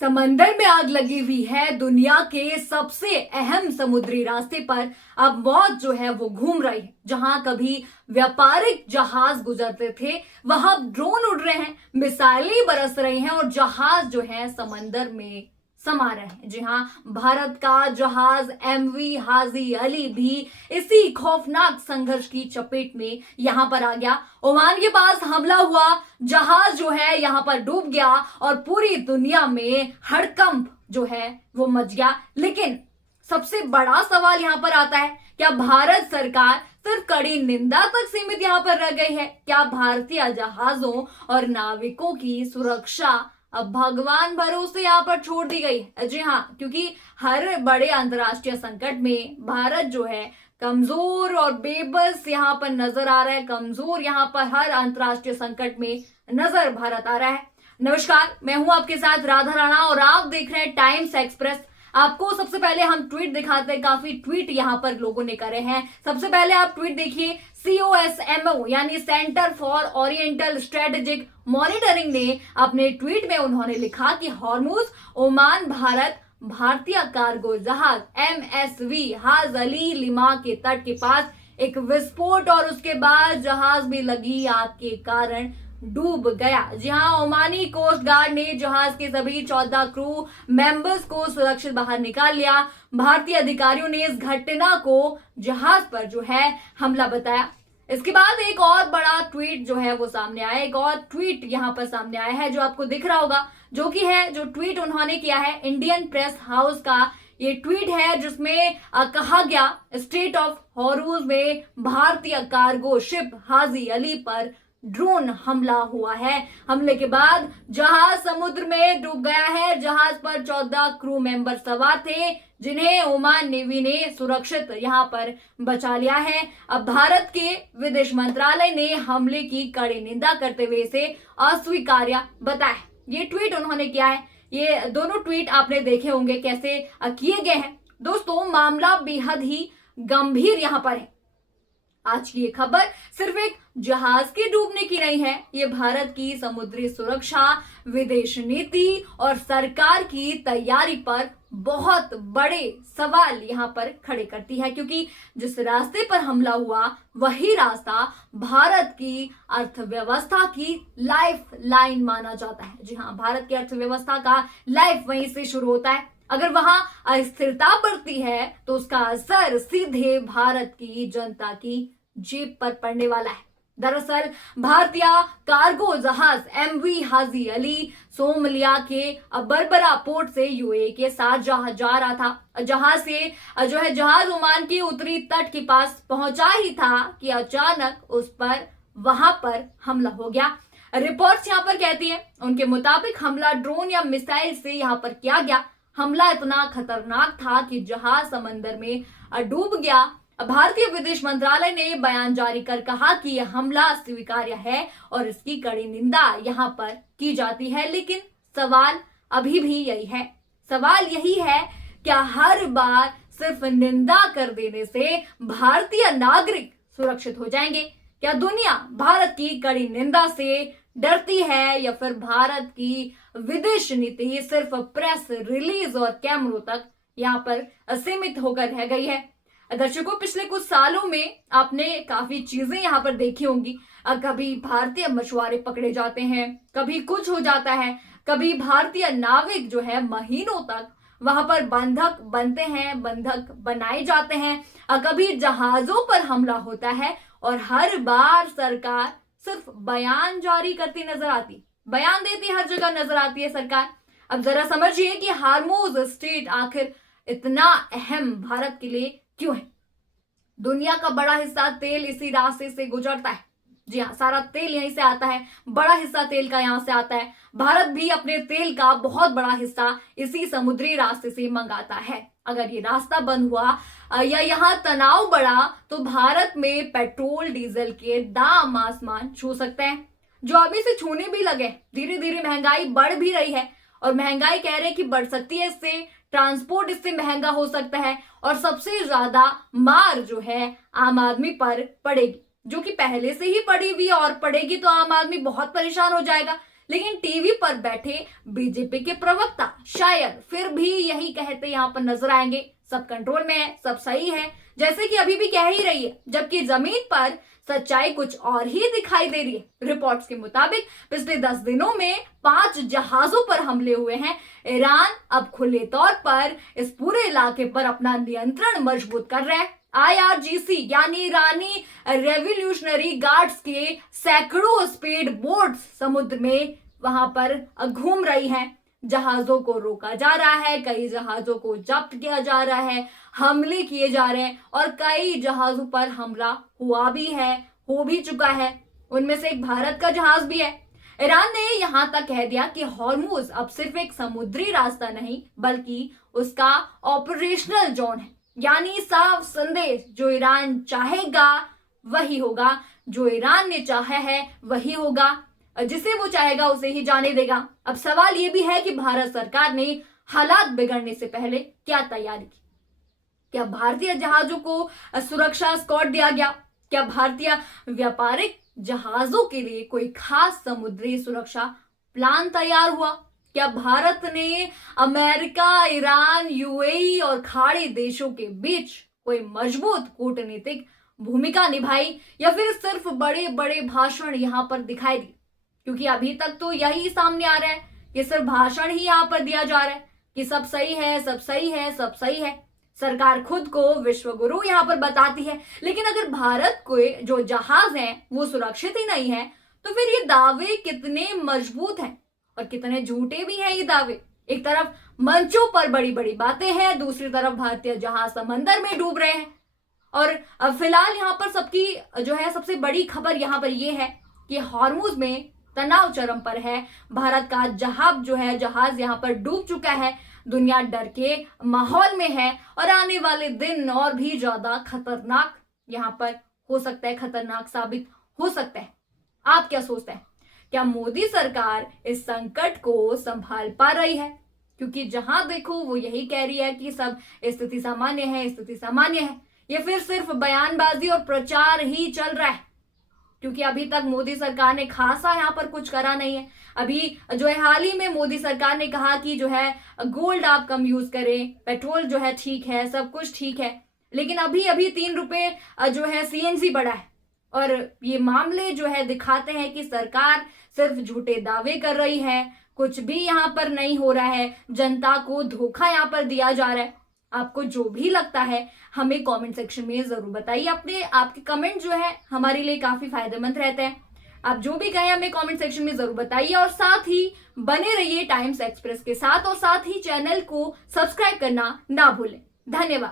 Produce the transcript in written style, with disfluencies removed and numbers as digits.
समंदर में आग लगी हुई है। दुनिया के सबसे अहम समुद्री रास्ते पर अब मौत जो है वो घूम रही है। जहां कभी व्यापारिक जहाज गुजरते थे वहां अब ड्रोन उड़ रहे हैं, मिसाइलें बरस रही हैं और जहाज जो है समंदर में समा रहे हैं। जी हाँ, भारत का जहाज एमवी हाजी अली भी इसी खौफनाक संघर्ष की चपेट में यहां पर आ गया। ओमान के पास हमला हुआ, जहाज जो है यहां पर डूब गया और पूरी दुनिया में हड़कंप जो है वो मच गया। लेकिन सबसे बड़ा सवाल यहां पर आता है, क्या भारत सरकार सिर्फ कड़ी निंदा तक सीमित यहां पर रह गई है? क्या भारतीय जहाजों और नाविकों की सुरक्षा अब भगवान भरोसे यहां पर छोड़ दी गई है? जी हाँ, क्योंकि हर बड़े अंतर्राष्ट्रीय संकट में भारत जो है कमजोर और बेबस यहां पर नजर आ रहा है। कमजोर यहां पर हर अंतर्राष्ट्रीय संकट में नजर भारत आ रहा है। नमस्कार, मैं हूं आपके साथ राधा राणा और आप देख रहे हैं टाइम्स एक्सप्रेस। आपको सबसे पहले हम ट्वीट दिखाते हैं। काफी ट्वीट यहां पर लोगों ने करे हैं। सबसे पहले आप ट्वीट देखिए। COSMO यानी centre for oriental strategic monitoring ने अपने ट्वीट में उन्होंने लिखा कि हॉर्मुज ओमान भारत भारतीय कार्गो जहाज MSV हाज अली लिमा के तट के पास एक विस्फोट और उसके बाद जहाज में लगी आग के कारण डूब गया। जी हाँ, ओमानी कोस्ट गार्ड ने जहाज के सभी 14 क्रू मेंबर्स को सुरक्षित बाहर निकाल लिया। भारतीय अधिकारियों ने इस घटना को जहाज पर जो है हमला बताया। इसके बाद एक और बड़ा ट्वीट जो है वो सामने आया। एक और ट्वीट यहाँ पर सामने आया है जो आपको दिख रहा होगा, जो ट्वीट उन्होंने किया है इंडियन प्रेस हाउस का। ये ट्वीट है जिसमें कहा गया स्टेट ऑफ हॉर्मुज में भारतीय कार्गो शिप हाजी अली पर ड्रोन हमला हुआ है। हमले के बाद जहाज समुद्र में डूब गया है। जहाज पर 14 क्रू मेंबर सवार थे जिन्हें ओमान नेवी ने सुरक्षित यहां पर बचा लिया है। अब भारत के विदेश मंत्रालय ने हमले की कड़ी निंदा करते हुए इसे अस्वीकार्य बताया। ये ट्वीट उन्होंने किया है। ये दोनों ट्वीट आपने देखे होंगे कैसे किए गए हैं। दोस्तों, मामला बेहद ही गंभीर यहां पर है। आज की ये खबर सिर्फ एक जहाज के डूबने की नहीं है, ये भारत की समुद्री सुरक्षा, विदेश नीति और सरकार की तैयारी पर बहुत बड़े सवाल यहां पर खड़े करती है। क्योंकि जिस रास्ते पर हमला हुआ वही रास्ता भारत की अर्थव्यवस्था की लाइफ लाइन माना जाता है। जी हाँ, भारत की अर्थव्यवस्था का लाइफ वहीं से शुरू होता है। अगर वहां अस्थिरता बढ़ती है तो उसका असर सीधे भारत की जनता की जेब पर पड़ने वाला है। दरअसल भारतीय कार्गो जहाज MV हाजी अली सोमालिया के बरबरा पोर्ट से UAE के साथ जा रहा था। जहाज ओमान के उत्तरी तट के पास पहुंचा ही था कि अचानक उस पर वहां पर हमला हो गया। रिपोर्ट्स यहां पर कहती हैं, उनके मुताबिक हमला ड्रोन या मिसाइल से यहां पर किया गया। हमला इतना खतरनाक था कि जहाज समंदर में डूब गया। भारतीय विदेश मंत्रालय ने बयान जारी कर कहा कि यह हमला स्वीकार्य है और इसकी कड़ी निंदा यहां पर की जाती है। लेकिन सवाल अभी भी यही है। सवाल यही है, क्या हर बार सिर्फ निंदा कर देने से भारतीय नागरिक सुरक्षित हो जाएंगे? क्या दुनिया भारत की कड़ी निंदा से डरती है या फिर भारत की विदेश नीति सिर्फ प्रेस रिलीज और कैमरों तक यहाँ पर सीमित होकर रह गई है? दर्शकों, पिछले कुछ सालों में आपने काफी चीजें यहाँ पर देखी होंगी। कभी भारतीय मछुआरे पकड़े जाते हैं, कभी कुछ हो जाता है, कभी भारतीय नाविक जो है महीनों तक वहां पर बंधक बनते हैं, बंधक बनाए जाते हैं। कभी जहाजों पर हमला होता है और हर बार सरकार सिर्फ बयान जारी करती नजर आती, बयान देती हर जगह नजर आती है सरकार। अब जरा समझिए कि हार्मुज स्ट्रेट आखिर इतना अहम भारत के लिए क्यों है? दुनिया का बड़ा हिस्सा तेल इसी रास्ते से गुजरता है। जी हाँ, सारा तेल यहीं से आता है, बड़ा हिस्सा तेल का यहां से आता है। भारत भी अपने तेल का बहुत बड़ा हिस्सा इसी समुद्री रास्ते से मंगाता है। अगर ये रास्ता बंद हुआ या यहाँ तनाव बढ़ा तो भारत में पेट्रोल डीजल के दाम आसमान छू सकते हैं, जो अभी से छूने भी लगे। धीरे धीरे महंगाई बढ़ भी रही है और महंगाई कह रहे हैं कि बढ़ सकती है, इससे ट्रांसपोर्ट इससे महंगा हो सकता है और सबसे ज्यादा मार जो है आम आदमी पर पड़ेगी, जो कि पहले से ही पड़ी हुई और पड़ेगी तो आम आदमी बहुत परेशान हो जाएगा। लेकिन टीवी पर बैठे बीजेपी के प्रवक्ता शायद फिर भी यही कहते यहां पर नजर आएंगे, सब कंट्रोल में है, सब सही है, जैसे कि अभी भी कह ही रही है, जबकि जमीन पर सच्चाई कुछ और ही दिखाई दे रही है। रिपोर्ट्स के मुताबिक पिछले 10 दिनों में 5 जहाजों पर हमले हुए हैं। ईरान अब खुले तौर पर इस पूरे इलाके पर अपना नियंत्रण मजबूत कर रहा है। IRGC यानी ईरानी रेवोल्यूशनरी गार्ड्स के सैकड़ों स्पीड बोट्स समुद्र में वहां पर घूम रही हैं। जहाजों को रोका जा रहा है, कई जहाजों को जब्त किया जा रहा है, हमले किए जा रहे हैं और कई जहाजों पर हमला हुआ भी है, हो भी चुका है। उनमें से एक भारत का जहाज भी है। ईरान ने यहां तक कह दिया कि हॉर्मुज अब सिर्फ एक समुद्री रास्ता नहीं बल्कि उसका ऑपरेशनल जोन है, यानी साफ संदेश, जो ईरान चाहेगा वही होगा, जो ईरान ने चाहा है वही होगा, जिसे वो चाहेगा उसे ही जाने देगा। अब सवाल ये भी है कि भारत सरकार ने हालात बिगड़ने से पहले क्या तैयारी की? क्या भारतीय जहाजों को सुरक्षा स्क्वाड दिया गया? क्या भारतीय व्यापारिक जहाजों के लिए कोई खास समुद्री सुरक्षा प्लान तैयार हुआ? क्या भारत ने अमेरिका, ईरान, UAE और खाड़ी देशों के बीच कोई मजबूत कूटनीतिक भूमिका निभाई या फिर सिर्फ बड़े बड़े भाषण यहां पर दिखाई दी? क्योंकि अभी तक तो यही सामने आ रहा है कि सिर्फ भाषण ही यहां पर दिया जा रहा है कि सब सही है, सब सही है, सब सही है। सरकार खुद को विश्व गुरु यहां पर बताती है, लेकिन अगर भारत के जो जहाज हैं वो सुरक्षित ही नहीं है तो फिर ये दावे कितने मजबूत हैं और कितने झूठे भी हैं ये दावे। एक तरफ मंचों पर बड़ी बड़ी बातें हैं, दूसरी तरफ भारतीय जहाज समंदर में डूब रहे हैं। और अब फिलहाल यहाँ पर सबकी जो है सबसे बड़ी खबर यहाँ पर ये है कि हॉर्मुज में तनाव चरम पर है। भारत का जहाज यहाँ पर डूब चुका है। दुनिया डर के माहौल में है और आने वाले दिन और भी ज्यादा खतरनाक यहाँ पर हो सकता है, खतरनाक साबित हो सकता है। आप क्या सोचते हैं? क्या मोदी सरकार इस संकट को संभाल पा रही है? क्योंकि जहां देखो वो यही कह रही है कि सब स्थिति सामान्य है, स्थिति सामान्य है। ये फिर सिर्फ बयानबाजी और प्रचार ही चल रहा है, क्योंकि अभी तक मोदी सरकार ने खासा यहाँ पर कुछ करा नहीं है। अभी जो है हाल ही में मोदी सरकार ने कहा कि जो है गोल्ड आप कम यूज करें, पेट्रोल जो है ठीक है, सब कुछ ठीक है, लेकिन अभी 3 रुपए जो है CNG बढ़ा है। और ये मामले जो है दिखाते हैं कि सरकार सिर्फ झूठे दावे कर रही है, कुछ भी यहाँ पर नहीं हो रहा है, जनता को धोखा यहाँ पर दिया जा रहा है। आपको जो भी लगता है हमें कमेंट सेक्शन में जरूर बताइए। आपके कमेंट जो है हमारे लिए काफी फायदेमंद रहते हैं। आप जो भी कहें हमें कमेंट सेक्शन में जरूर बताइए और साथ ही बने रहिए टाइम्स एक्सप्रेस के साथ और साथ ही चैनल को सब्सक्राइब करना ना भूलें। धन्यवाद।